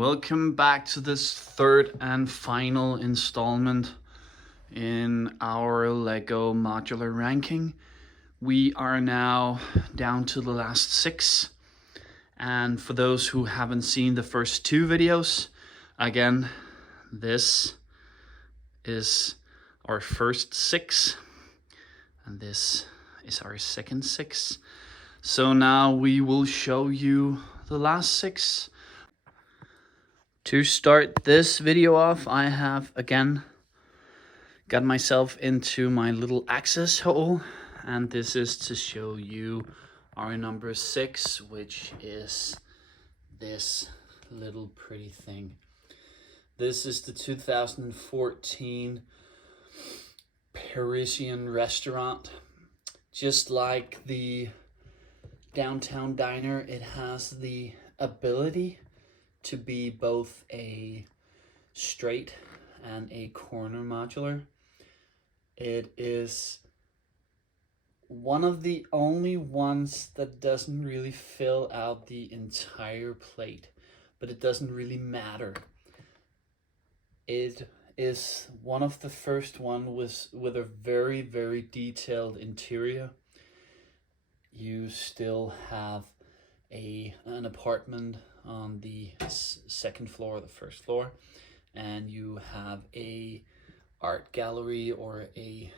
Welcome back to this third and final installment in our LEGO Modular ranking. We are now down to the last 6. And for those who haven't seen the first 2 videos, again, this is our first 6. And this is our second 6. So now we will show you the last 6. To start this video off, I have again got myself into my little access hole, and this is to show you our number 6, which is this little pretty thing. This is the 2014 Parisian restaurant. Just like the downtown diner, it has the ability to be both a straight and a corner modular. It is one of the only ones that doesn't really fill out the entire plate, but it doesn't really matter. It is one of the first one with a very, very detailed interior. You still have an apartment on the second floor or the first floor, and you have a art gallery or a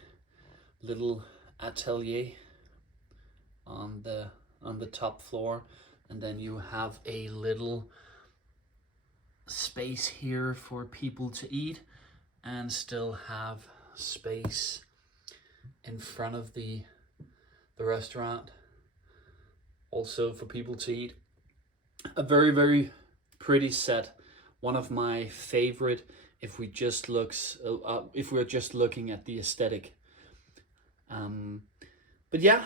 little atelier on the top floor, and then you have a little space here for people to eat, and still have space in front of the restaurant also for people to eat. A very, very pretty set. One of my favorite if we're just looking at the aesthetic. But yeah,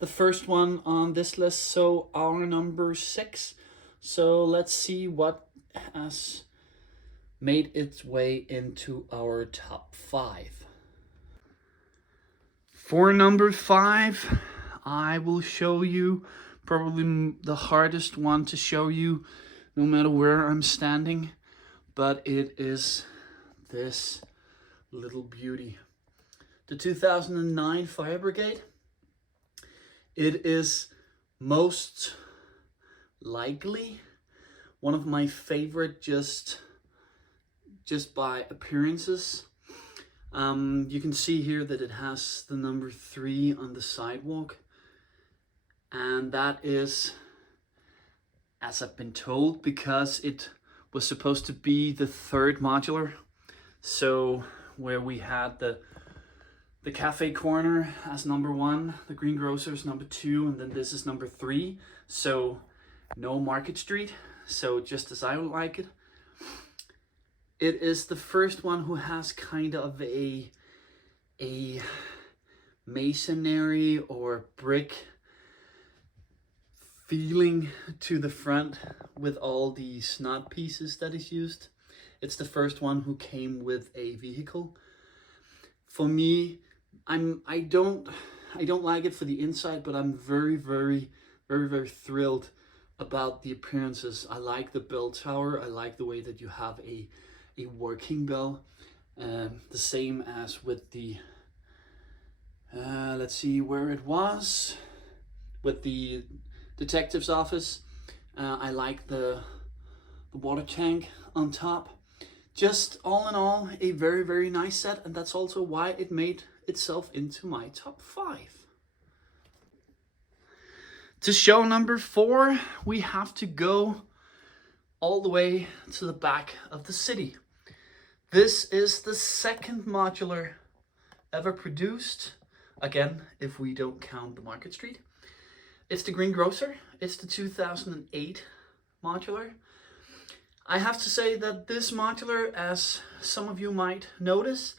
the first one on this list, so our number 6. So let's see what has made its way into our top 5. For number 5, I will show you probably the hardest one to show you no matter where I'm standing, but it is this little beauty. The 2009 Fire Brigade. It is most likely one of my favorite just by appearances. You can see here that it has the number 3 on the sidewalk. And that is, as I've been told, because it was supposed to be the 3rd modular. So where we had the cafe corner as number 1, the green grocer is number 2, and then this is number 3. So no Market Street. So just as I would like it. It is the first one who has kind of a masonry or brick feeling to the front with all the snot pieces that is used. It's the first one who came with a vehicle. For me, I don't like it for the inside, but I'm very, very, very, very thrilled about the appearances. I like the bell tower. I like the way that you have a working bell. The same as with the let's see where it was with the detective's office. I like the water tank on top. Just all in all, a very, very nice set, and that's also why it made itself into my top 5. To show number 4, we have to go all the way to the back of the city. This is the 2nd modular ever produced, again, if we don't count the Market Street. It's the green grocer. It's the 2008 modular. I have to say that this modular, as some of you might notice,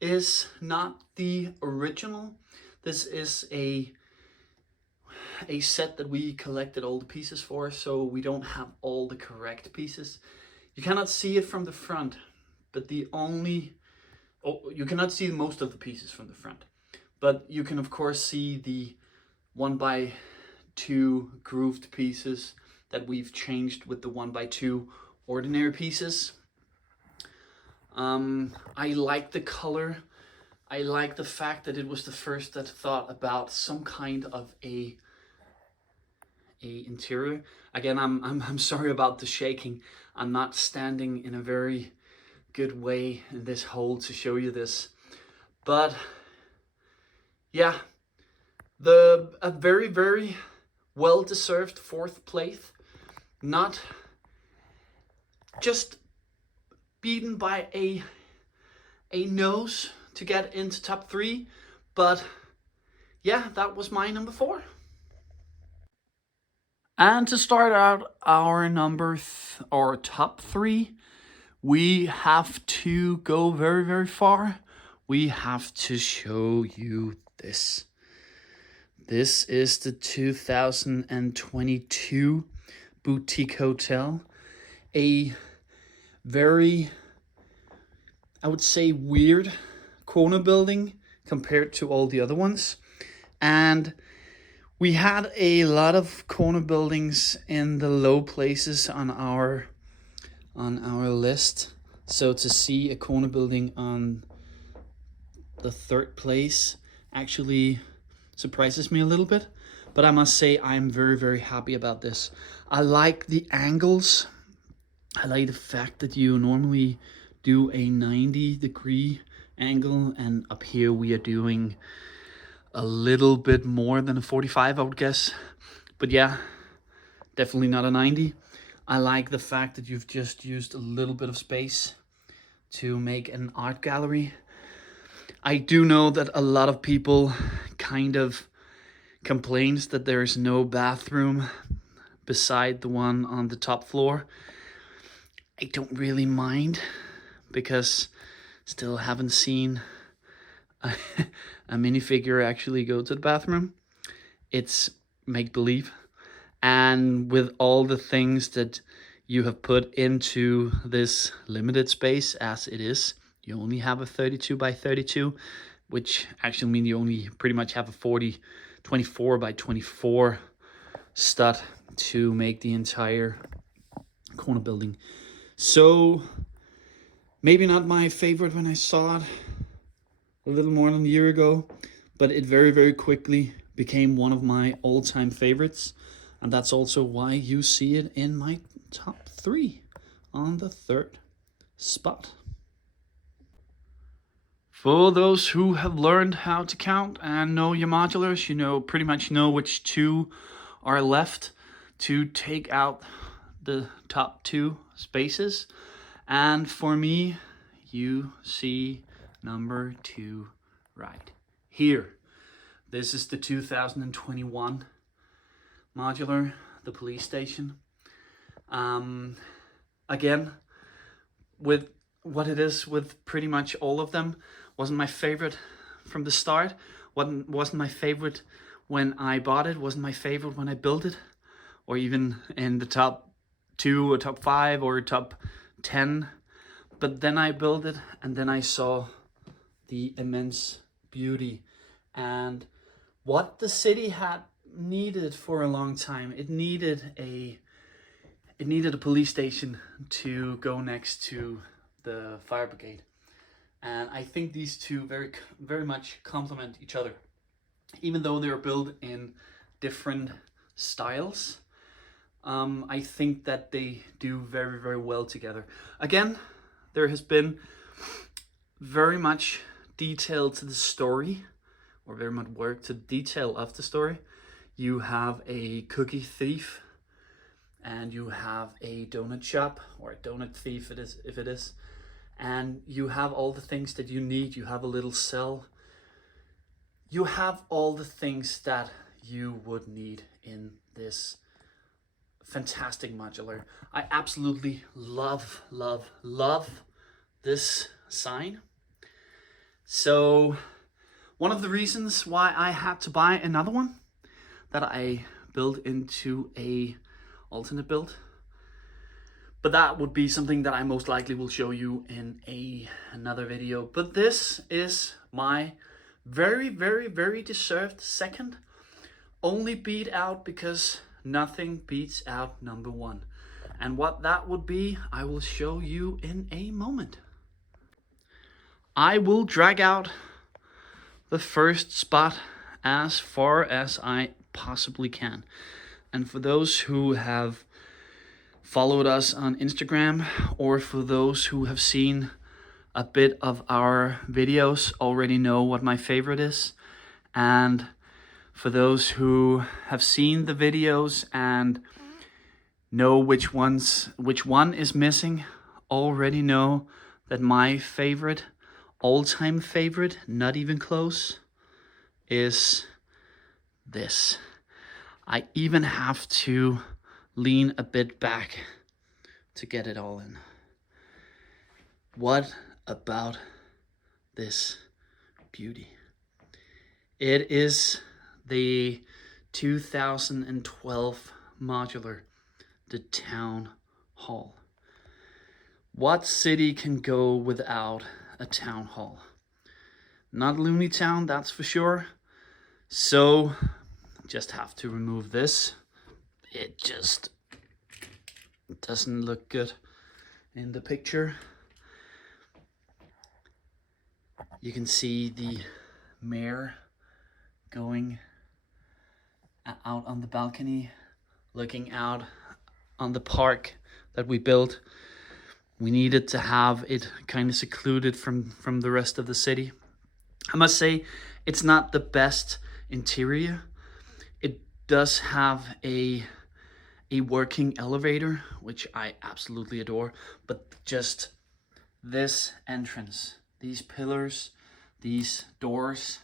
is not the original. This is a set that we collected all the pieces for, so we don't have all the correct pieces. You cannot see it from the front, but you cannot see most of the pieces from the front. But you can of course see the 1x2 grooved pieces that we've changed with the 1x2 ordinary pieces. I like the color. I like the fact that it was the first that thought about some kind of a interior. Again, I'm sorry about the shaking. I'm not standing in a very good way in this hole to show you this, but yeah, a very well deserved fourth place. Not just beaten by a nose to get into top 3, but yeah, that was my number 4. And to start out our our top 3, we have to go very far. We have to show you this. This is the 2022 Boutique Hotel. A very, I would say, weird corner building compared to all the other ones. And we had a lot of corner buildings in the low places on our list. So to see a corner building on the 3rd place actually surprises me a little bit, but I must say I'm very happy about this. I like the angles. I like the fact that you normally do a 90-degree angle, and up here we are doing a little bit more than a 45, I would guess. But yeah, definitely not a 90. I like the fact that you've just used a little bit of space to make an art gallery. I do know that a lot of people kind of complains that there is no bathroom beside the one on the top floor. I don't really mind, because still haven't seen a minifigure actually go to the bathroom. It's make-believe. And with all the things that you have put into this limited space as it is, you only have a 32 by 32, which actually means you only pretty much have a 24 by 24 stud to make the entire corner building. So maybe not my favorite when I saw it a little more than a year ago, but it very quickly became one of my all-time favorites. And that's also why you see it in my top 3 on the 3rd spot. For those who have learned how to count and know your modulars, you pretty much know which 2 are left to take out the top 2 spaces. And for me, you see number 2 right here. This is the 2021 modular, the police station. Again, with what it is with pretty much all of them, wasn't my favorite from the start. Wasn't my favorite when I bought it. Wasn't my favorite when I built it, or even in the top 2 or top 5 or top 10. But then I built it, and then I saw the immense beauty and what the city had needed for a long time. It needed a police station to go next to the fire brigade. And I think these 2 very much complement each other. Even though they're built in different styles, I think that they do very well together. Again, there has been very much detail to the story, or very much work to the detail of the story. You have a cookie thief, and you have a donut shop, or a donut thief if it is. And you have all the things that you need. You have a little cell. You have all the things that you would need in this fantastic modular. I absolutely love this sign. So one of the reasons why I had to buy another one that I built into a alternate build, but that would be something that I most likely will show you in another video. But this is my very deserved second, only beat out because nothing beats out number 1. And what that would be, I will show you in a moment. I will drag out the first spot as far as I possibly can. And for those who have followed us on Instagram, or for those who have seen a bit of our videos, already know what my favorite is. And for those who have seen the videos and know which one is missing, already know that my favorite, all-time favorite, not even close, is this. I even have to lean a bit back to get it all in. What about this beauty? It is the 2012 Modular, the Town Hall. What city can go without a town hall? Not Looney Town, that's for sure. So, just have to remove this. It just doesn't look good in the picture. You can see the mayor going out on the balcony, looking out on the park that we built. We needed to have it kind of secluded from the rest of the city. I must say, it's not the best interior. It does have a working elevator, which I absolutely adore, but just this entrance, these pillars, these doors,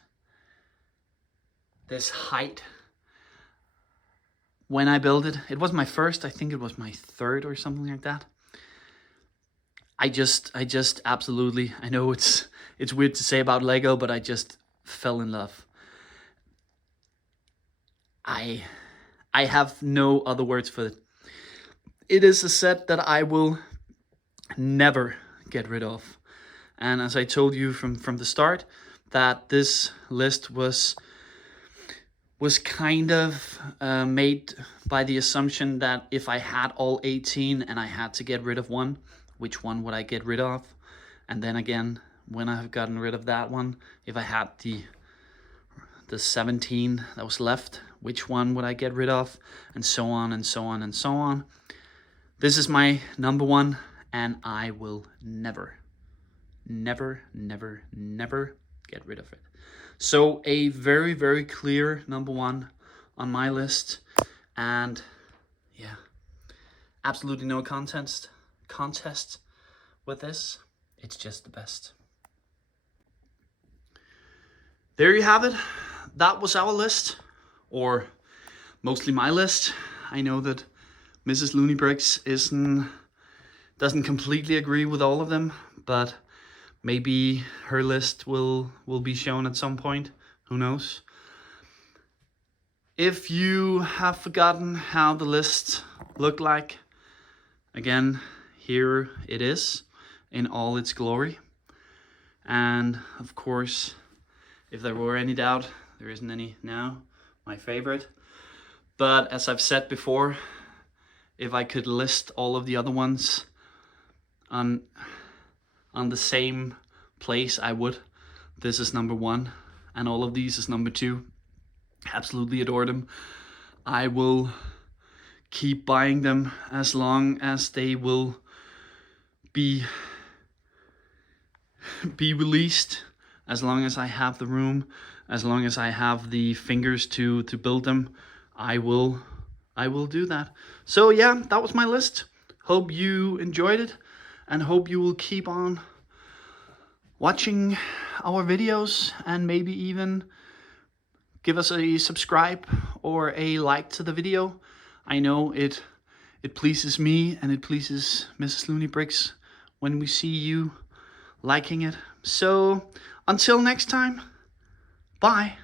this height. When I built it, it was my first, I think it was my third or something like that. I just absolutely, I know it's weird to say about Lego, but I just fell in love. I have no other words for it. It is a set that I will never get rid of. And as I told you from the start, that this list was kind of made by the assumption that if I had all 18 and I had to get rid of one, which one would I get rid of? And then again, when I have gotten rid of that one, if I had the 17 that was left, which one would I get rid of? And so on and so on and so on. This is my number one, and I will never, never, never, never get rid of it. So a very, very clear number one on my list. And yeah, absolutely no contest with this. It's just the best. There you have it. That was our list, or mostly my list. I know that Mrs. Looney Bricks doesn't completely agree with all of them, but maybe her list will be shown at some point. Who knows? If you have forgotten how the list looked like, again, here it is in all its glory. And of course, if there were any doubt, there isn't any now, my favorite. But as I've said before, if I could list all of the other ones on the same place, I would. This is number one, and all of these is number two. Absolutely adore them. I will keep buying them as long as they will be released, as long as I have the room, as long as I have the fingers to build them. I will do that. So yeah, that was my list. Hope you enjoyed it, and hope you will keep on watching our videos, and maybe even give us a subscribe or a like to the video. I know it pleases me, and it pleases Mrs. Looney Bricks when we see you liking it. So until next time, bye.